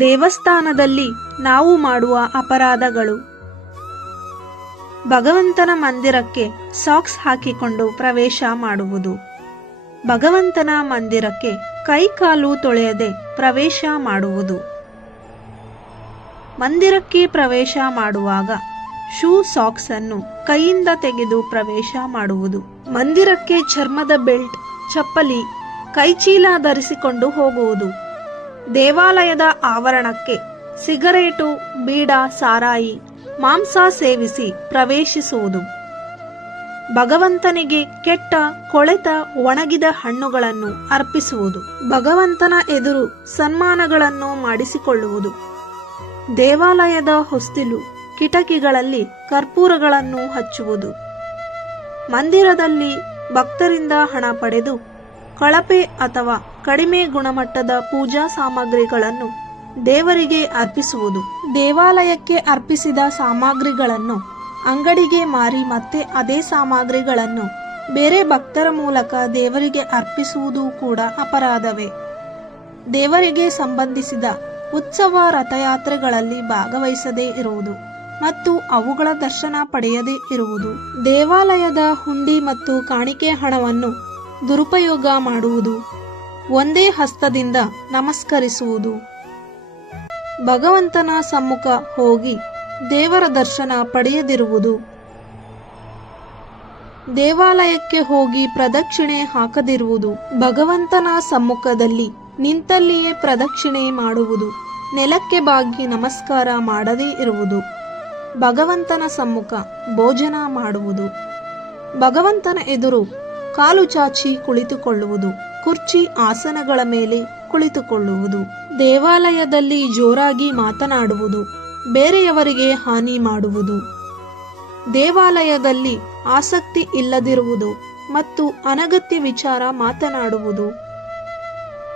ದೇವಸ್ಥಾನದಲ್ಲಿ ನಾವು ಮಾಡುವ ಅಪರಾಧಗಳು. ಭಗವಂತನ ಮಂದಿರಕ್ಕೆ ಸಾಕ್ಸ್ ಹಾಕಿಕೊಂಡು ಪ್ರವೇಶ ಮಾಡುವುದು. ಭಗವಂತನ ಮಂದಿರಕ್ಕೆ ಕೈ ಕಾಲು ತೊಳೆಯದೆ ಪ್ರವೇಶ ಮಾಡುವುದು. ಮಂದಿರಕ್ಕೆ ಪ್ರವೇಶ ಮಾಡುವಾಗ ಶೂ ಸಾಕ್ಸ್ ಅನ್ನು ಕೈಯಿಂದ ತೆಗೆದು ಪ್ರವೇಶ ಮಾಡುವುದು. ಮಂದಿರಕ್ಕೆ ಚರ್ಮದ ಬೆಲ್ಟ್, ಚಪ್ಪಲಿ, ಕೈಚೀಲ ಧರಿಸಿಕೊಂಡು ಹೋಗುವುದು. ದೇವಾಲಯದ ಆವರಣಕ್ಕೆ ಸಿಗರೇಟು, ಬೀಡ, ಸಾರಾಯಿ, ಮಾಂಸ ಸೇವಿಸಿ ಪ್ರವೇಶಿಸುವುದು. ಭಗವಂತನಿಗೆ ಕೆಟ್ಟ, ಕೊಳೆತ, ಒಣಗಿದ ಹಣ್ಣುಗಳನ್ನು ಅರ್ಪಿಸುವುದು. ಭಗವಂತನ ಎದುರು ಸನ್ಮಾನಗಳನ್ನು ಮಾಡಿಸಿಕೊಳ್ಳುವುದು. ದೇವಾಲಯದ ಹೊಸ್ತಿಲು ಕಿಟಕಿಗಳಲ್ಲಿ ಕರ್ಪೂರಗಳನ್ನು ಹಚ್ಚುವುದು. ಮಂದಿರದಲ್ಲಿ ಭಕ್ತರಿಂದ ಹಣ ಪಡೆದು ಕಳಪೆ ಅಥವಾ ಕಡಿಮೆ ಗುಣಮಟ್ಟದ ಪೂಜಾ ಸಾಮಗ್ರಿಗಳನ್ನು ದೇವರಿಗೆ ಅರ್ಪಿಸುವುದು. ದೇವಾಲಯಕ್ಕೆ ಅರ್ಪಿಸಿದ ಸಾಮಗ್ರಿಗಳನ್ನು ಅಂಗಡಿಗೆ ಮಾರಿ ಮತ್ತೆ ಅದೇ ಸಾಮಗ್ರಿಗಳನ್ನು ಬೇರೆ ಭಕ್ತರ ಮೂಲಕ ದೇವರಿಗೆ ಅರ್ಪಿಸುವುದು ಕೂಡ ಅಪರಾಧವೇ. ದೇವರಿಗೆ ಸಂಬಂಧಿಸಿದ ಉತ್ಸವ ರಥಯಾತ್ರೆಗಳಲ್ಲಿ ಭಾಗವಹಿಸದೇ ಇರುವುದು ಮತ್ತು ಅವುಗಳ ದರ್ಶನ ಪಡೆಯದೇ ಇರುವುದು. ದೇವಾಲಯದ ಹುಂಡಿ ಮತ್ತು ಕಾಣಿಕೆ ಹಣವನ್ನು ದುರುಪಯೋಗ ಮಾಡುವುದು ಒಂದೇ ಹಸ್ತದಿಂದ ನಮಸ್ಕರಿಸುವುದು. ಭಗವಂತನ ಸಮ್ಮುಖ ಹೋಗಿ ದೇವರ ದರ್ಶನ ಪಡೆಯದಿರುವುದು. ದೇವಾಲಯಕ್ಕೆ ಹೋಗಿ ಪ್ರದಕ್ಷಿಣೆ ಹಾಕದಿರುವುದು. ಭಗವಂತನ ಸಮ್ಮುಖದಲ್ಲಿ ನಿಂತಲ್ಲಿಯೇ ಪ್ರದಕ್ಷಿಣೆ ಮಾಡುವುದು. ನೆಲಕ್ಕೆ ಬಾಗಿ ನಮಸ್ಕಾರ ಮಾಡದೇ ಇರುವುದು. ಭಗವಂತನ ಸಮ್ಮುಖ ಭೋಜನ ಮಾಡುವುದು. ಭಗವಂತನ ಎದುರು ಕಾಲು ಚಾಚಿ ಕುಳಿತುಕೊಳ್ಳುವುದು. ಕುರ್ಚಿ ಆಸನಗಳ ಮೇಲೆ ಕುಳಿತುಕೊಳ್ಳುವುದು. ದೇವಾಲಯದಲ್ಲಿ ಜೋರಾಗಿ ಮಾತನಾಡುವುದು. ಬೇರೆಯವರಿಗೆ ಹಾನಿ ಮಾಡುವುದು. ದೇವಾಲಯದಲ್ಲಿ ಆಸಕ್ತಿ ಇಲ್ಲದಿರುವುದು ಮತ್ತು ಅನಗತ್ಯ ವಿಚಾರ ಮಾತನಾಡುವುದು.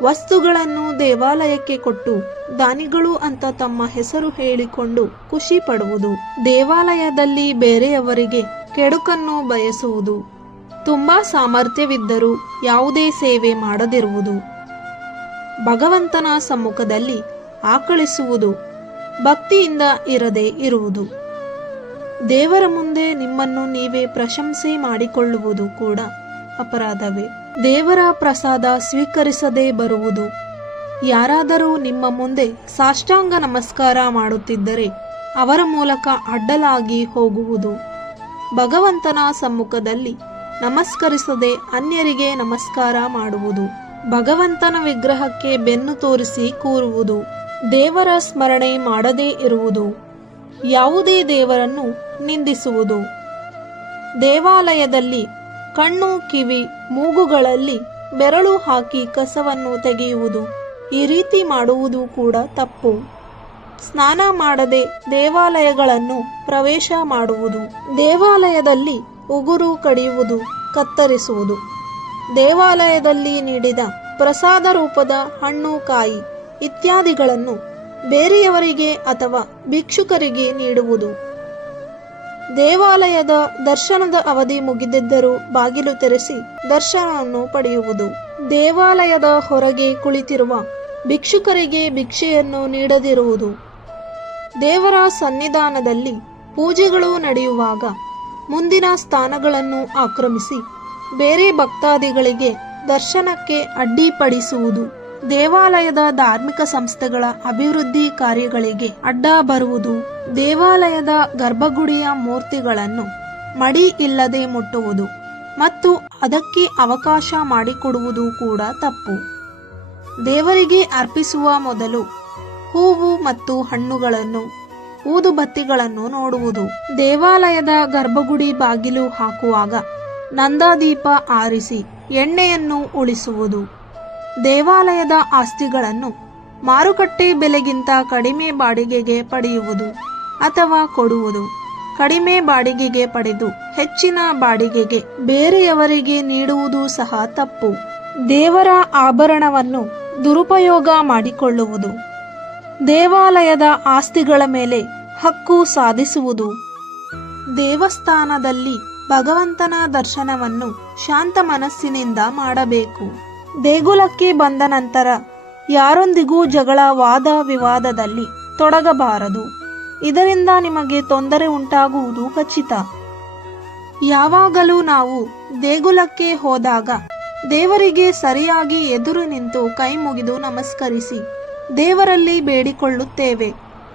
ವಸ್ತುಗಳನ್ನು ದೇವಾಲಯಕ್ಕೆ ಕೊಟ್ಟು ದಾನಿಗಳು ಅಂತ ತಮ್ಮ ಹೆಸರು ಹೇಳಿಕೊಂಡು ಖುಷಿ ಪಡುವುದು. ದೇವಾಲಯದಲ್ಲಿ ಬೇರೆಯವರಿಗೆ ಕೆಡುಕನ್ನು ಬಯಸುವುದು. ತುಂಬಾ ಸಾಮರ್ಥ್ಯವಿದ್ದರೂ ಯಾವುದೇ ಸೇವೆ ಮಾಡದಿರುವುದು. ಭಗವಂತನ ಸಮ್ಮುಖದಲ್ಲಿ ಆಕಳಿಸುವುದು ಭಕ್ತಿಯಿಂದ ಇರದೆ ಇರುವುದು. ದೇವರ ಮುಂದೆ ನಿಮ್ಮನ್ನು ನೀವೇ ಪ್ರಶಂಸೆ ಮಾಡಿಕೊಳ್ಳುವುದು ಕೂಡ ಅಪರಾಧವೇ. ದೇವರ ಪ್ರಸಾದ ಸ್ವೀಕರಿಸದೆ ಬರುವುದು. ಯಾರಾದರೂ ನಿಮ್ಮ ಮುಂದೆ ಸಾಷ್ಟಾಂಗ ನಮಸ್ಕಾರ ಮಾಡುತ್ತಿದ್ದರೆ ಅವರ ಮೂಲಕ ಅಡ್ಡಲಾಗಿ ಹೋಗುವುದು ಭಗವಂತನ ಸಮ್ಮುಖದಲ್ಲಿ ನಮಸ್ಕರಿಸದೆ ಅನ್ಯರಿಗೆ ನಮಸ್ಕಾರ ಮಾಡುವುದು. ಭಗವಂತನ ವಿಗ್ರಹಕ್ಕೆ ಬೆನ್ನು ತೋರಿಸಿ ಕೂರುವುದು. ದೇವರ ಸ್ಮರಣೆ ಮಾಡದೇ ಇರುವುದು. ಯಾವುದೇ ದೇವರನ್ನು ನಿಂದಿಸುವುದು. ದೇವಾಲಯದಲ್ಲಿ ಕಣ್ಣು, ಕಿವಿ, ಮೂಗುಗಳಲ್ಲಿ ಬೆರಳು ಹಾಕಿ ಕಸವನ್ನು ತೆಗೆಯುವುದು. ಈ ರೀತಿ ಮಾಡುವುದು ಕೂಡ ತಪ್ಪು. ಸ್ನಾನ ಮಾಡದೆ ದೇವಾಲಯಗಳನ್ನು ಪ್ರವೇಶ ಮಾಡುವುದು. ದೇವಾಲಯದಲ್ಲಿ ಉಗುರು ಕಡಿಯುವುದು, ಕತ್ತರಿಸುವುದು. ದೇವಾಲಯದಲ್ಲಿ ನೀಡಿದ ಪ್ರಸಾದ ರೂಪದ ಹಣ್ಣು, ಕಾಯಿ ಇತ್ಯಾದಿಗಳನ್ನು ಬೇರೆಯವರಿಗೆ ಅಥವಾ ಭಿಕ್ಷುಕರಿಗೆ ನೀಡುವುದು. ದೇವಾಲಯದ ದರ್ಶನದ ಅವಧಿ ಮುಗಿದಿದ್ದರೂ ಬಾಗಿಲು ತೆರೆಸಿ ದರ್ಶನವನ್ನು ಪಡೆಯುವುದು. ದೇವಾಲಯದ ಹೊರಗೆ ಕುಳಿತಿರುವ ಭಿಕ್ಷುಕರಿಗೆ ಭಿಕ್ಷೆಯನ್ನು ನೀಡದಿರುವುದು. ದೇವರ ಸನ್ನಿಧಾನದಲ್ಲಿ ಪೂಜೆಗಳು ನಡೆಯುವಾಗ ಮುಂದಿನ ಸ್ಥಾನಗಳನ್ನು ಆಕ್ರಮಿಸಿ. ಬೇರೆ ಭಕ್ತಾದಿಗಳಿಗೆ ದರ್ಶನಕ್ಕೆ ಅಡ್ಡಿಪಡಿಸುವುದು. ದೇವಾಲಯದ ಧಾರ್ಮಿಕ ಸಂಸ್ಥೆಗಳ ಅಭಿವೃದ್ಧಿ ಕಾರ್ಯಗಳಿಗೆ ಅಡ್ಡ ಬರುವುದು. ದೇವಾಲಯದ ಗರ್ಭಗುಡಿಯ ಮೂರ್ತಿಗಳನ್ನು ಮಡಿ ಇಲ್ಲದೆ ಮುಟ್ಟುವುದು ಮತ್ತು ಅದಕ್ಕೆ ಅವಕಾಶ ಮಾಡಿಕೊಡುವುದು ಕೂಡ ತಪ್ಪು. ದೇವರಿಗೆ ಅರ್ಪಿಸುವ ಮೊದಲು ಹೂವು ಮತ್ತು ಹಣ್ಣುಗಳನ್ನು ಊದುಬತ್ತಿಗಳನ್ನು ನೋಡುವುದು. ದೇವಾಲಯದ ಗರ್ಭಗುಡಿ ಬಾಗಿಲು ಹಾಕುವಾಗ ನಂದಾದೀಪ ಆರಿಸಿ ಎಣ್ಣೆಯನ್ನು ಉಳಿಸುವುದು. ದೇವಾಲಯದ ಆಸ್ತಿಗಳನ್ನು ಮಾರುಕಟ್ಟೆ ಬೆಲೆಗಿಂತ ಕಡಿಮೆ ಬಾಡಿಗೆಗೆ ಪಡೆಯುವುದು ಅಥವಾ ಕೊಡುವುದು. ಕಡಿಮೆ ಬಾಡಿಗೆಗೆ ಪಡೆದು ಹೆಚ್ಚಿನ ಬಾಡಿಗೆಗೆ ಬೇರೆಯವರಿಗೆ ನೀಡುವುದು ಸಹ ತಪ್ಪು. ದೇವರ ಆಭರಣವನ್ನು ದುರುಪಯೋಗ ಮಾಡಿಕೊಳ್ಳುವುದು. ದೇವಾಲಯದ ಆಸ್ತಿಗಳ ಮೇಲೆ ಹಕ್ಕು ಸಾಧಿಸುವುದು. ದೇವಸ್ಥಾನದಲ್ಲಿ ಭಗವಂತನ ದರ್ಶನವನ್ನು ಶಾಂತ ಮನಸ್ಸಿನಿಂದ ಮಾಡಬೇಕು. ದೇಗುಲಕ್ಕೆ ಬಂದ ನಂತರ ಯಾರೊಂದಿಗೂ ಜಗಳ, ವಾದ, ವಿವಾದದಲ್ಲಿ ತೊಡಗಬಾರದು. ಇದರಿಂದ ನಿಮಗೆ ತೊಂದರೆ ಉಂಟಾಗುವುದು ಖಚಿತ. ಯಾವಾಗಲೂ ನಾವು ದೇಗುಲಕ್ಕೆ ಹೋದಾಗ ದೇವರಿಗೆ ಸರಿಯಾಗಿ ಎದುರು ನಿಂತು ಕೈ ಮುಗಿದು ನಮಸ್ಕರಿಸಿ. ದೇವರಲ್ಲಿ ಬೇಡಿಕೊಳ್ಳುತ್ತೇವೆ.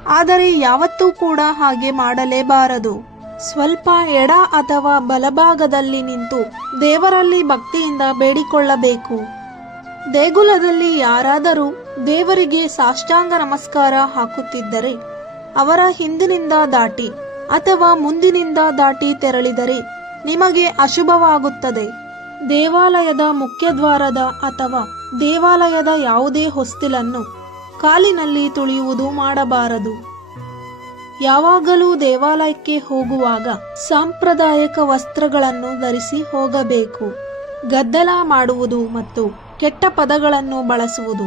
ಆದರೆ ಯಾವತ್ತೂ ಕೂಡ ಹಾಗೆ ಮಾಡಲೇಬಾರದು. ಸ್ವಲ್ಪ ಎಡ ಅಥವಾ ಬಲಭಾಗದಲ್ಲಿ ನಿಂತು ದೇವರಲ್ಲಿ ಭಕ್ತಿಯಿಂದ ಬೇಡಿಕೊಳ್ಳಬೇಕು. ದೇಗುಲದಲ್ಲಿ ಯಾರಾದರೂ ದೇವರಿಗೆ ಸಾಷ್ಟಾಂಗ ನಮಸ್ಕಾರ ಹಾಕುತ್ತಿದ್ದರೆ, ಅವರ ಹಿಂದಿನಿಂದ ದಾಟಿ ಅಥವಾ ಮುಂದಿನಿಂದ ದಾಟಿ ತೆರಳಿದರೆ ನಿಮಗೆ ಅಶುಭವಾಗುತ್ತದೆ. ದೇವಾಲಯದ ಮುಖ್ಯದ್ವಾರದ ಅಥವಾ ದೇವಾಲಯದ ಯಾವುದೇ ಹೊಸ್ತಿಲನ್ನು ಕಾಲಿನಲ್ಲಿ ತುಳಿಯುವುದು ಮಾಡಬಾರದು. ಯಾವಾಗಲೂ ದೇವಾಲಯಕ್ಕೆ ಹೋಗುವಾಗ ಸಾಂಪ್ರದಾಯಿಕ ವಸ್ತ್ರಗಳನ್ನು ಧರಿಸಿ ಹೋಗಬೇಕು. ಗದ್ದಲ ಮಾಡುವುದು ಮತ್ತು ಕೆಟ್ಟ ಪದಗಳನ್ನು ಬಳಸುವುದು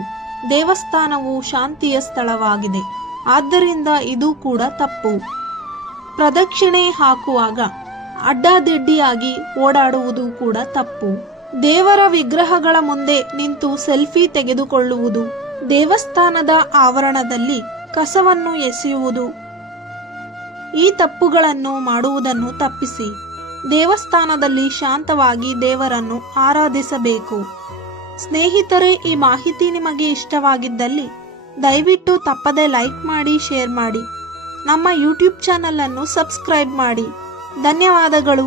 ದೇವಸ್ಥಾನವು ಶಾಂತಿಯ ಸ್ಥಳವಾಗಿದೆ. ಆದ್ದರಿಂದ ಇದು ಕೂಡ ತಪ್ಪು. ಪ್ರದಕ್ಷಿಣೆ ಹಾಕುವಾಗ ಅಡ್ಡಾದಿಡ್ಡಿಯಾಗಿ ಓಡಾಡುವುದು ಕೂಡ ತಪ್ಪು. ದೇವರ ವಿಗ್ರಹಗಳ ಮುಂದೆ ನಿಂತು ಸೆಲ್ಫಿ ತೆಗೆದುಕೊಳ್ಳುವುದು ದೇವಸ್ಥಾನದ ಆವರಣದಲ್ಲಿ ಕಸವನ್ನು ಎಸೆಯುವುದು. ಈ ತಪ್ಪುಗಳನ್ನು ಮಾಡುವುದನ್ನು ತಪ್ಪಿಸಿ. ದೇವಸ್ಥಾನದಲ್ಲಿ ಶಾಂತವಾಗಿ ದೇವರನ್ನು ಆರಾಧಿಸಬೇಕು. ಸ್ನೇಹಿತರೆ, ಈ ಮಾಹಿತಿ ನಿಮಗೆ ಇಷ್ಟವಾಗಿದ್ದಲ್ಲಿ ದಯವಿಟ್ಟು ತಪ್ಪದೆ ಲೈಕ್ ಮಾಡಿ, ಶೇರ್ ಮಾಡಿ. ನಮ್ಮ ಯೂಟ್ಯೂಬ್ ಚಾನಲ್ ಅನ್ನು ಸಬ್ಸ್ಕ್ರೈಬ್ ಮಾಡಿ. ಧನ್ಯವಾದಗಳು.